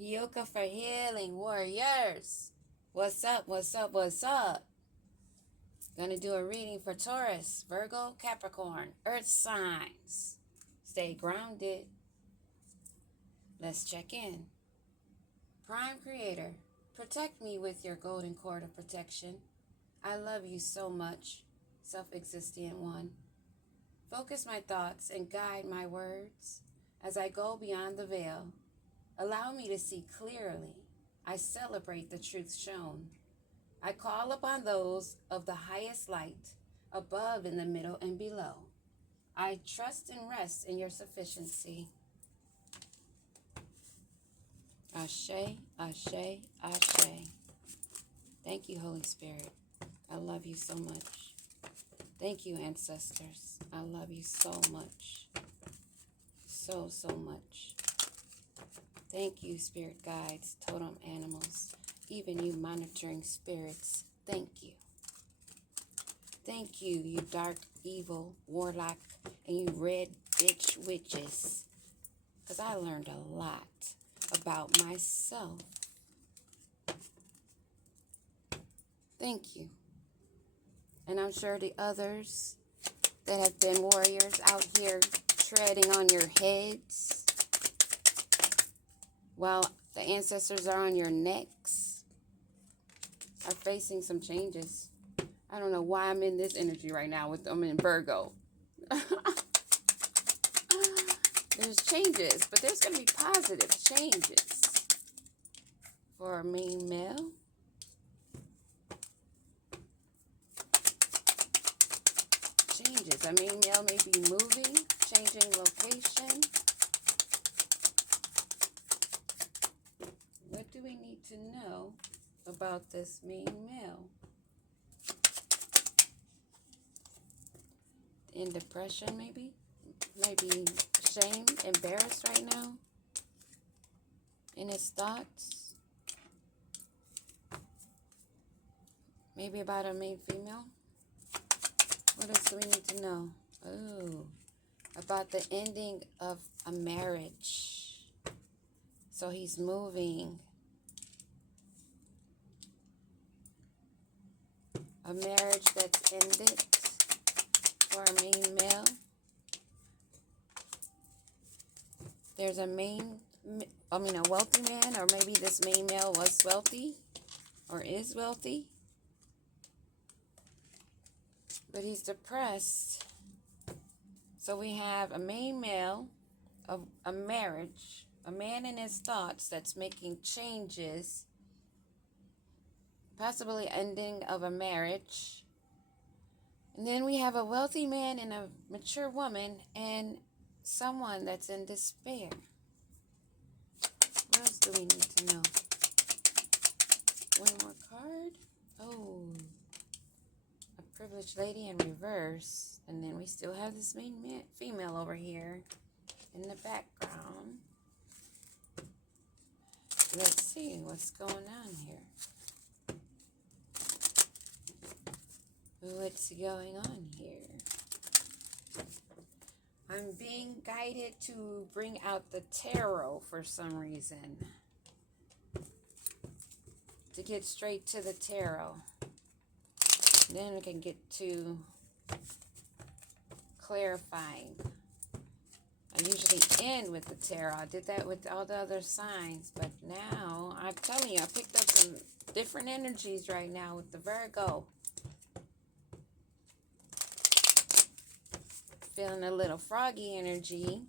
Yoga for healing warriors. What's up? What's up? What's up? Gonna do a reading for Taurus, Virgo, Capricorn, Earth signs. Stay grounded. Let's check in. Prime Creator, protect me with your golden cord of protection. I love you so much, self-existent one. Focus my thoughts and guide my words as I go beyond the veil. Allow me to see clearly. I celebrate the truth shown. I call upon those of the highest light, above, in the middle, and below. I trust and rest in your sufficiency. Ashe, ashe, ashe. Thank you, Holy Spirit. I love you so much. Thank you, ancestors. I love you so much. So much. Thank you, spirit guides, totem animals, even you monitoring spirits. Thank you. Thank you, you dark, evil, warlock, and you red bitch witches. Because I learned a lot about myself. Thank you. And I'm sure the others that have been warriors out here treading on your heads while the ancestors are on your necks are facing some changes. I don't know why I'm in this energy right now I'm in Virgo. There's changes, but there's going to be positive changes for a main male. Changes. A main male may be moving, changing location. What do we need to know about this main male? In depression, maybe? Maybe shame, embarrassed right now? In his thoughts? Maybe about a main female? What else do we need to know? Oh, about the ending of a marriage. So he's moving. A marriage that's ended for a main male. There's a wealthy man, or maybe this main male was wealthy or is wealthy. But he's depressed. So we have a main male of a marriage, a man in his thoughts that's making changes, possibly ending of a marriage. And then we have a wealthy man and a mature woman and someone that's in despair. What else do we need to know? One more card. Oh, a privileged lady in reverse. And then we still have this main female over here in the background. Let's see what's going on here. What's going on here? I'm being guided to bring out the tarot for some reason. To get straight to the tarot. Then we can get to clarifying. I usually end with the tarot. I did that with all the other signs. But now, I'm telling you, I picked up some different energies right now with the Virgo. Feeling a little froggy energy.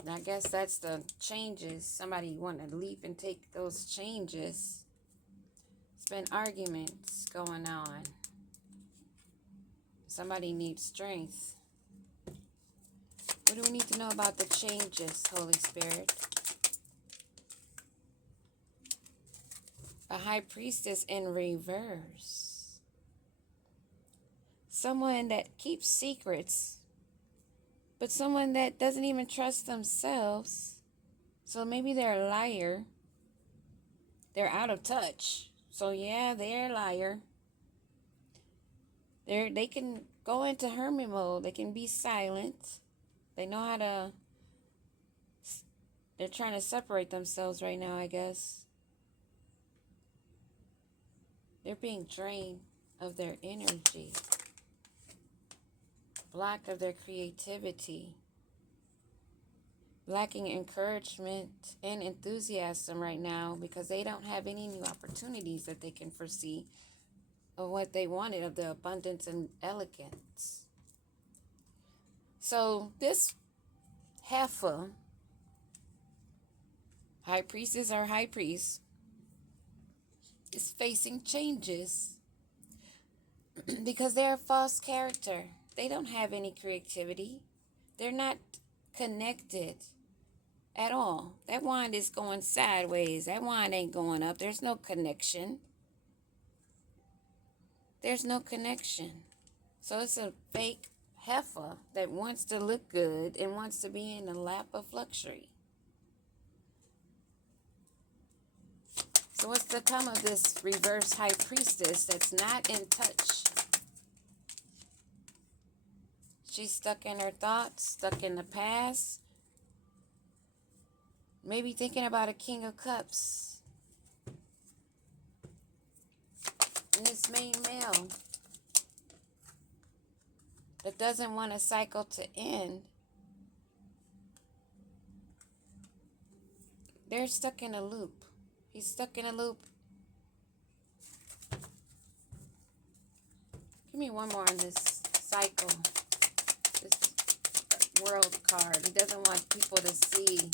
And I guess that's the changes. Somebody want to leap and take those changes. It's been arguments going on. Somebody needs strength. What do we need to know about the changes, Holy Spirit? A high priestess in reverse. Someone that keeps secrets, but someone that doesn't even trust themselves. So maybe they're a liar. They're out of touch. So yeah, they're a liar. They can go into hermit mode. They can be silent. They know how to They're trying to separate themselves right now, I guess. They're being drained of their energy, blocked of their creativity, lacking encouragement and enthusiasm right now because they don't have any new opportunities that they can foresee of what they wanted, of the abundance and elegance. So this heifer, high priestess or high priest, is facing changes because they're a false character. They don't have any creativity. They're not connected at all. That wand is going sideways. That wand ain't going up. There's no connection. There's no connection. So it's a fake heifer that wants to look good and wants to be in the lap of luxury. So what's to come of this reverse high priestess that's not in touch? She's stuck in her thoughts, stuck in the past. Maybe thinking about a king of cups. And this main male that doesn't want a cycle to end. They're stuck in a loop. He's stuck in a loop. Give me one more on this cycle. This world card. He doesn't want people to see.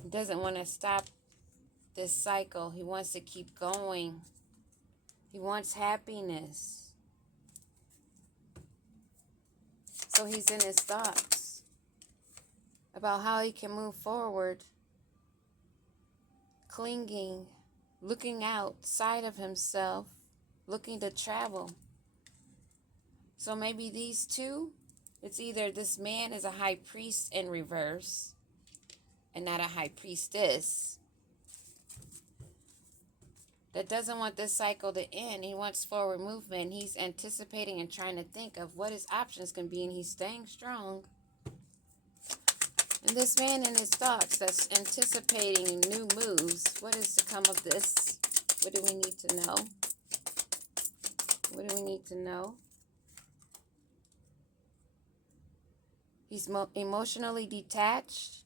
He doesn't want to stop this cycle. He wants to keep going. He wants happiness. So he's in his thoughts about how he can move forward, clinging, looking outside of himself, looking to travel. So maybe these two, it's either this man is a high priest in reverse and not a high priestess that doesn't want this cycle to end. He wants forward movement. He's anticipating and trying to think of what his options can be, and he's staying strong. And this man in his thoughts that's anticipating new moves. What is to come of this? What do we need to know? What do we need to know? He's emotionally detached.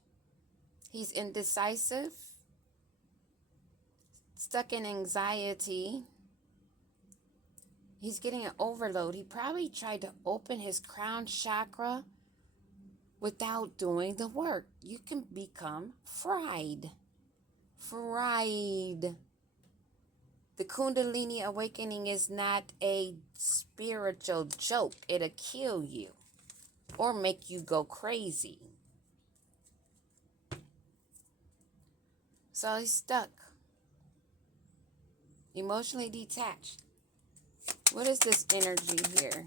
He's indecisive. Stuck in anxiety. He's getting an overload. He probably tried to open his crown chakra without doing the work. You can become fried. Fried. The Kundalini awakening is not a spiritual joke. It'll kill you or make you go crazy. So he's stuck. Emotionally detached. What is this energy here?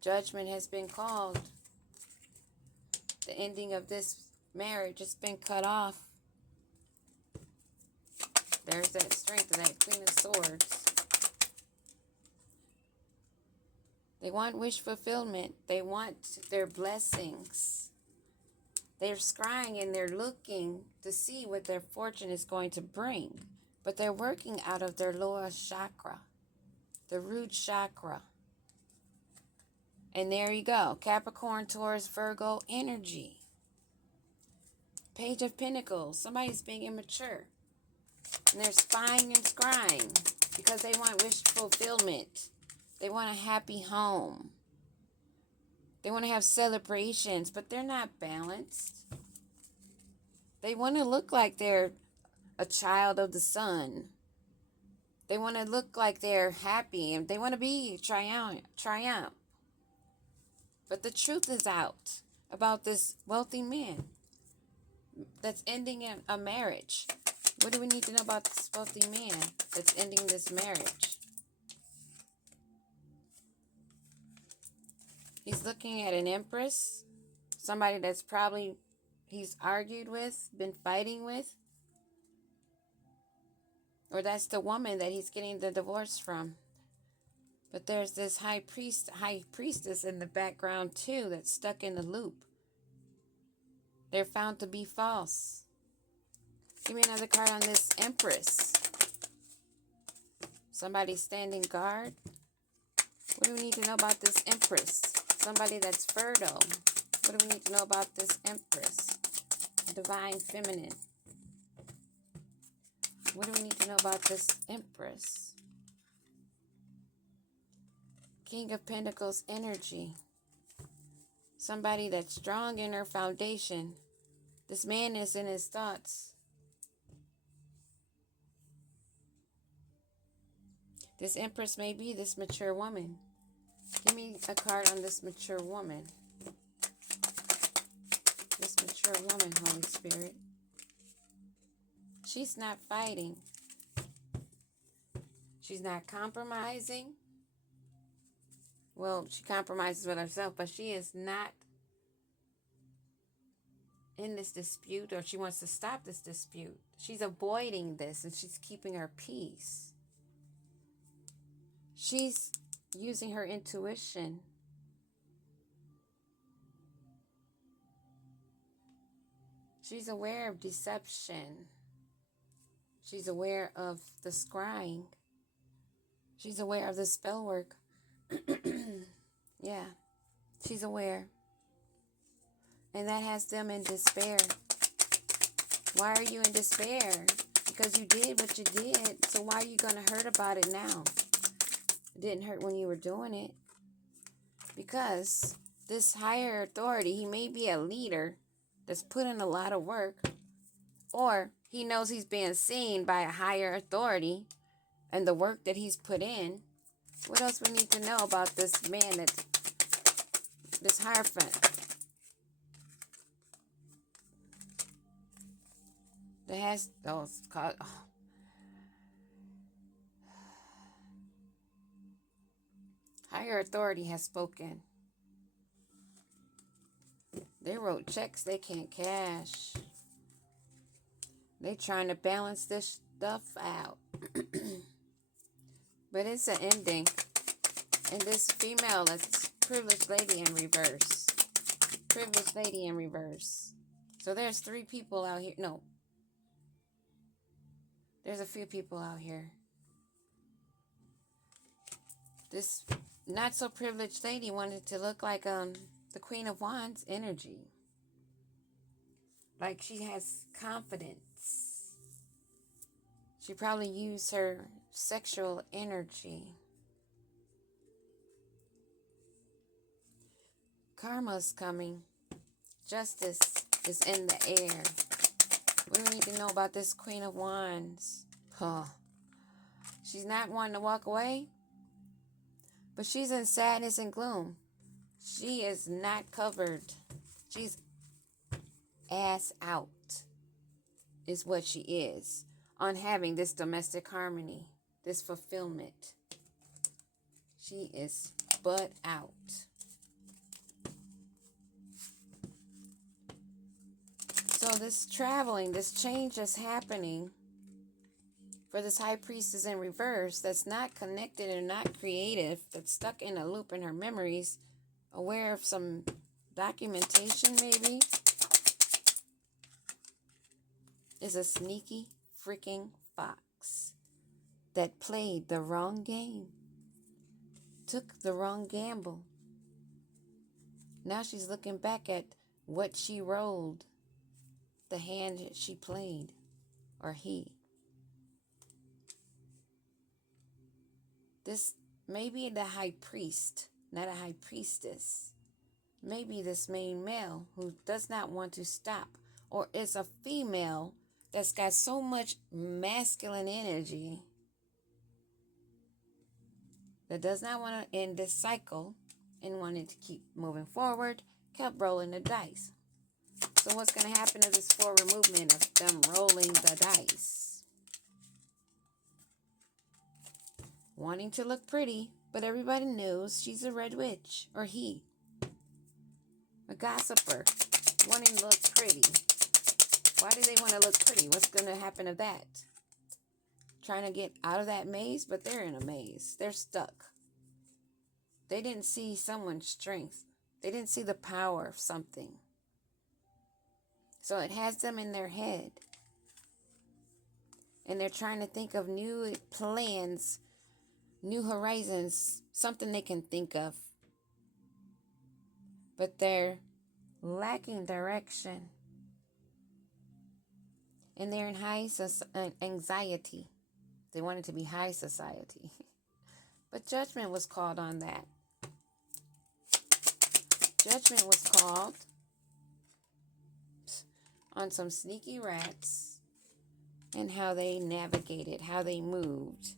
Judgment has been called. The ending of this marriage has been cut off. There's that strength of that Queen of Swords. They want wish fulfillment. They want their blessings. They're scrying and they're looking to see what their fortune is going to bring. But they're working out of their lower chakra, the root chakra. And there you go. Capricorn, Taurus, Virgo energy. Page of Pentacles. Somebody's being immature. And they're spying and scrying because they want wish fulfillment. They want a happy home. They want to have celebrations, but they're not balanced. They want to look like they're a child of the sun. They want to look like they're happy and they want to be triumph. But the truth is out about this wealthy man that's ending a marriage. What do we need to know about this wealthy man that's ending this marriage? He's looking at an empress, somebody that's probably he's argued with, been fighting with. Or that's the woman that he's getting the divorce from. But there's this high priestess in the background too that's stuck in the loop. They're found to be false. Give me another card on this Empress. Somebody standing guard. What do we need to know about this Empress? Somebody that's fertile. What do we need to know about this Empress? Divine feminine. What do we need to know about this Empress? King of Pentacles energy. Somebody that's strong in her foundation. This man is in his thoughts. This Empress may be this mature woman. Give me a card on this mature woman. This mature woman, Holy Spirit. She's not fighting. She's not compromising. Well, she compromises with herself, but she is not in this dispute, or she wants to stop this dispute. She's avoiding this, and she's keeping her peace. She's using her intuition. She's aware of deception. She's aware of the scrying. She's aware of the spell work. Yeah, she's aware. And that has them in despair. Why are you in despair? Because you did what you did. So why are you going to hurt about it now? It didn't hurt when you were doing it. Because this higher authority, he may be a leader that's put in a lot of work. Or he knows he's being seen by a higher authority and the work that he's put in. What else we need to know about this man, this Hierophant? That has, it's called, higher authority has spoken. They wrote checks they can't cash. They trying to balance this stuff out. But it's an ending. And this female, that's privileged lady in reverse. Privileged lady in reverse. So there's 3 people out here. No. There's a few people out here. This not so privileged lady wanted to look like the Queen of Wands energy. Like she has confidence. She probably used her sexual energy. Karma's coming. Justice is in the air. What do we need to know about this Queen of Wands? She's not wanting to walk away, but she's in sadness and gloom. She is not covered. She's ass out is what she is on having this domestic harmony, this fulfillment. She is butt out. So this traveling, this change that's happening for this high priestess in reverse that's not connected and not creative, that's stuck in a loop in her memories, aware of some documentation maybe, is a sneaky freaking fox that played the wrong game, took the wrong gamble. Now she's looking back at what she rolled, the hand she played, or he. This may be the high priest, not a high priestess. Maybe this main male who does not want to stop, or is a female that's got so much masculine energy that does not want to end this cycle and wanted to keep moving forward, kept rolling the dice. So what's going to happen to this forward movement of them rolling the dice? Wanting to look pretty, but everybody knows she's a red witch, or he. A gossiper, wanting to look pretty. Why do they want to look pretty? What's going to happen to that? Trying to get out of that maze, but they're in a maze. They're stuck. they didn't see someone's strength. They didn't see the power of something. So it has them in their head. And they're trying to think of new plans, new horizons, something they can think of. But they're lacking direction. And they're in high anxiety. They want it to be high society. But judgment was called on that. Judgment was called on some sneaky rats and how they navigated, how they moved.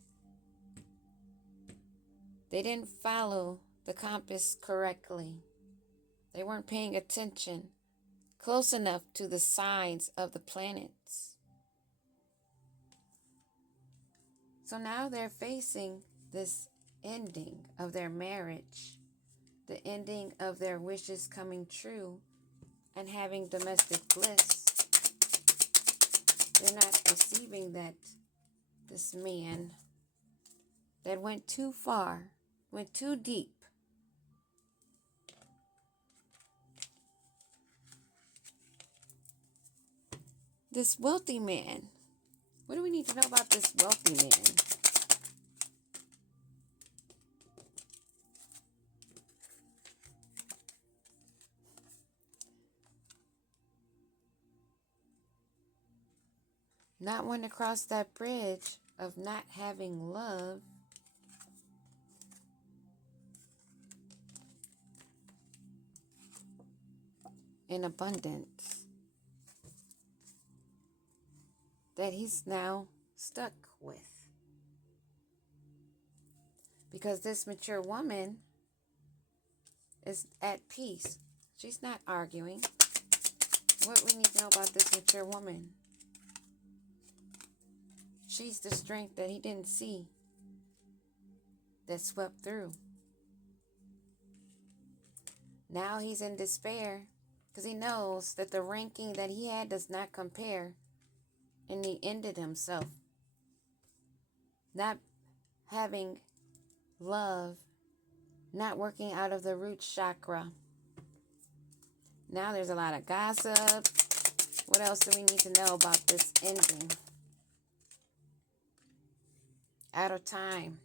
They didn't follow the compass correctly. They weren't paying attention close enough to the signs of the planets. So now they're facing this ending of their marriage, the ending of their wishes coming true and having domestic bliss. They're not receiving that this man that went too far, went too deep. This wealthy man. What do we need to know about this wealthy man? Not wanting to cross that bridge of not having love. In abundance. That he's now stuck with. Because this mature woman is at peace. She's not arguing. What we need to know about this mature woman? She's the strength that he didn't see, that swept through. Now he's in despair because he knows that the ranking that he had does not compare, and he ended himself. Not having love, not working out of the root chakra. Now there's a lot of gossip. What else do we need to know about this ending? Out of time.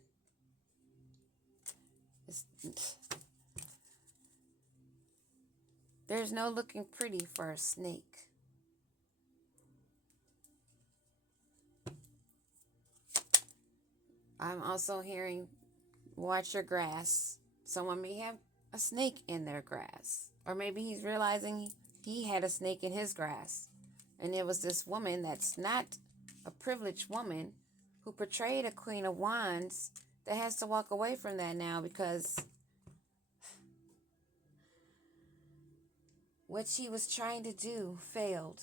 There's no looking pretty for a snake. I'm also hearing, watch your grass. Someone may have a snake in their grass. Or maybe he's realizing he had a snake in his grass. And it was this woman that's not a privileged woman who portrayed a Queen of Wands that has to walk away from that now because what she was trying to do failed.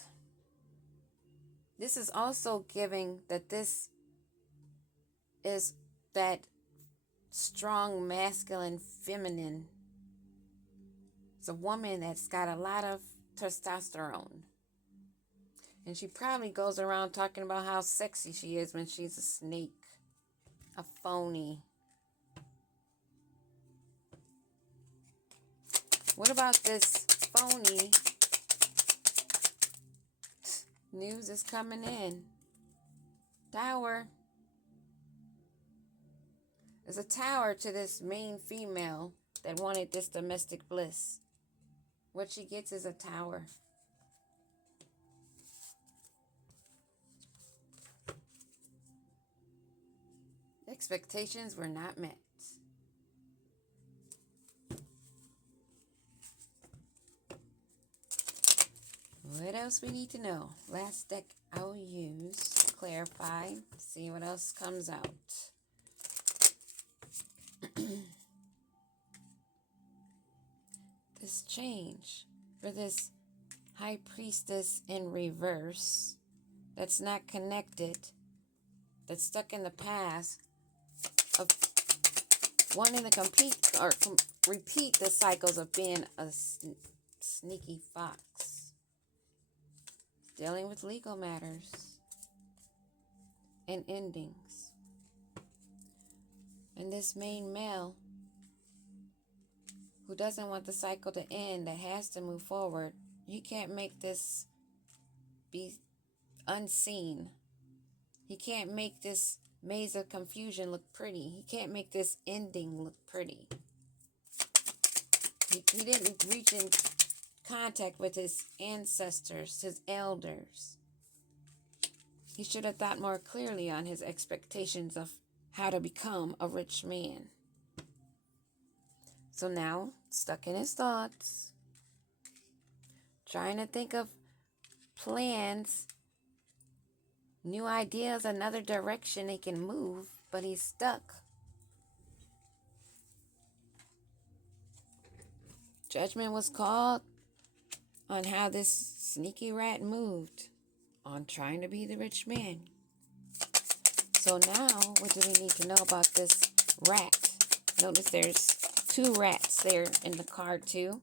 This is also giving that this is that strong masculine feminine. It's a woman that's got a lot of testosterone. And she probably goes around talking about how sexy she is when she's a snake, a phony. What about this phony? News is coming in. Tower. There's a tower to this main female that wanted this domestic bliss. What she gets is a tower. Expectations were not met. What else we need to know? Last deck I'll use to clarify, see what else comes out. This change for this high priestess in reverse that's not connected, that's stuck in the past of wanting to compete or repeat the cycles of being a sneaky fox, dealing with legal matters and endings. And this main male who doesn't want the cycle to end, that has to move forward. You can't make this be unseen. He can't make this maze of confusion look pretty. He can't make this ending look pretty. He didn't reach in contact with his ancestors, his elders. He should have thought more clearly on his expectations of how to become a rich man. So now, stuck in his thoughts, trying to think of plans, new ideas, another direction he can move, but he's stuck. Judgment was called on how this sneaky rat moved on trying to be the rich man. So now, what do we need to know about this rat? Notice there's 2 rats there in the card too.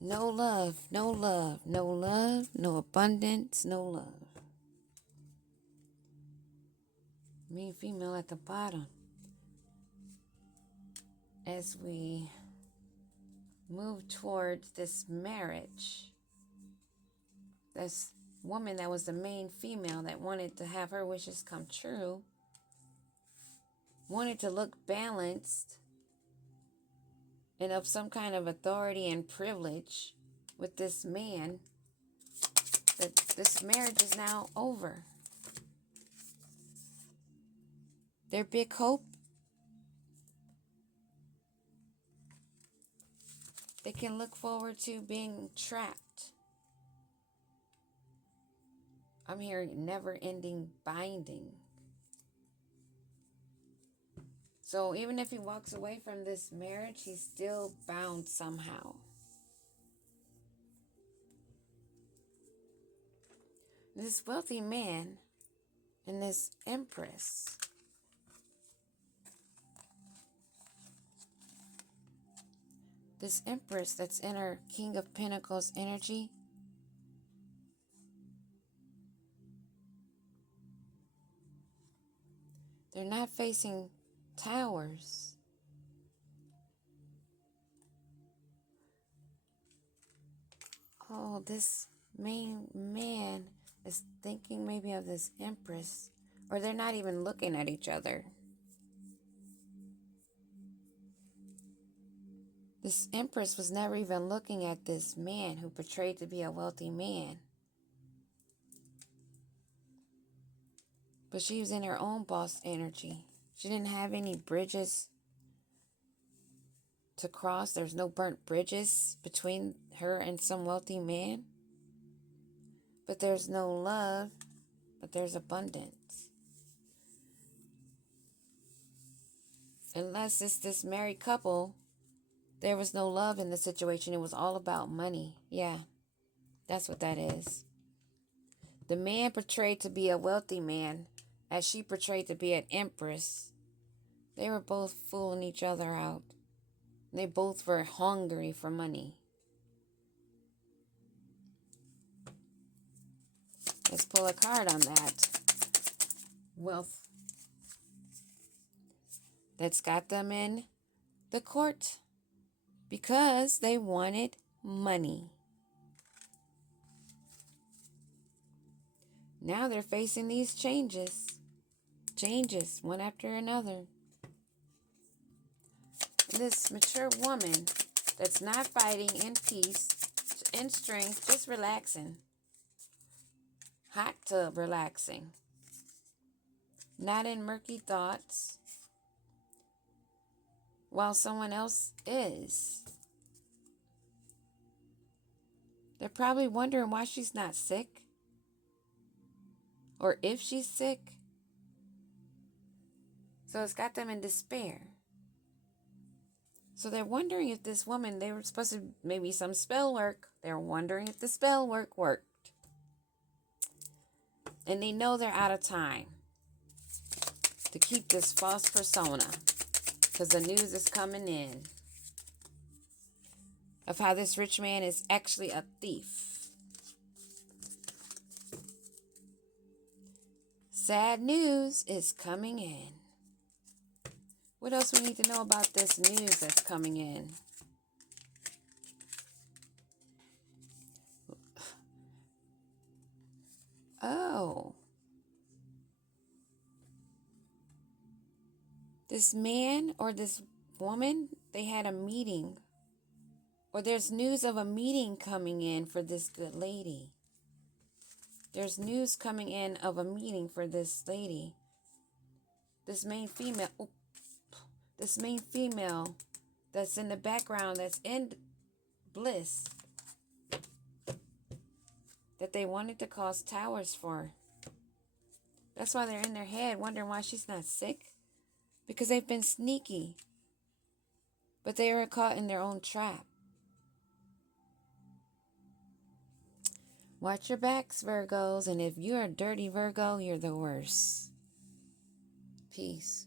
No love, no love, no love, no abundance, no love. Mean female at the bottom. As we move towards this marriage, this woman that was the main female that wanted to have her wishes come true, wanted to look balanced and of some kind of authority and privilege with this man, that this marriage is now over. Their big hope, they can look forward to being trapped. I'm hearing never-ending binding. So even if he walks away from this marriage, he's still bound somehow. This wealthy man and this empress, that's in her King of Pentacles energy, they're not facing towers. Oh, this main man is thinking maybe of this empress, or they're not even looking at each other. This empress was never even looking at this man who portrayed to be a wealthy man. But she was in her own boss energy. She didn't have any bridges to cross. There's no burnt bridges between her and some wealthy man. But there's no love, but there's abundance. Unless it's this married couple, there was no love in the situation. It was all about money. Yeah, that's what that is. The man portrayed to be a wealthy man, as she portrayed to be an empress. They were both fooling each other out. They both were hungry for money. Let's pull a card on that. Wealth. That's got them in the court because they wanted money. Now they're facing these changes one after another. This mature woman that's not fighting, in peace, in strength, just relaxing. Hot tub relaxing. Not in murky thoughts. While someone else is. They're probably wondering why she's not sick. Or if she's sick. So it's got them in despair. So they're wondering if this woman, they were supposed to maybe some spell work. They're wondering if the spell work worked. And they know they're out of time to keep this false persona, because the news is coming in of how this rich man is actually a thief. Sad news is coming in. What else we need to know about this news that's coming in? Oh. This man or this woman, they had a meeting. Or there's news of a meeting coming in for this good lady. There's news coming in of a meeting for this lady. This main female. Oh, this main female that's in the background, that's in bliss, that they wanted to cause towers for. That's why they're in their head wondering why she's not sick. Because they've been sneaky. But they were caught in their own trap. Watch your backs, Virgos. And if you're a dirty Virgo, you're the worst. Peace.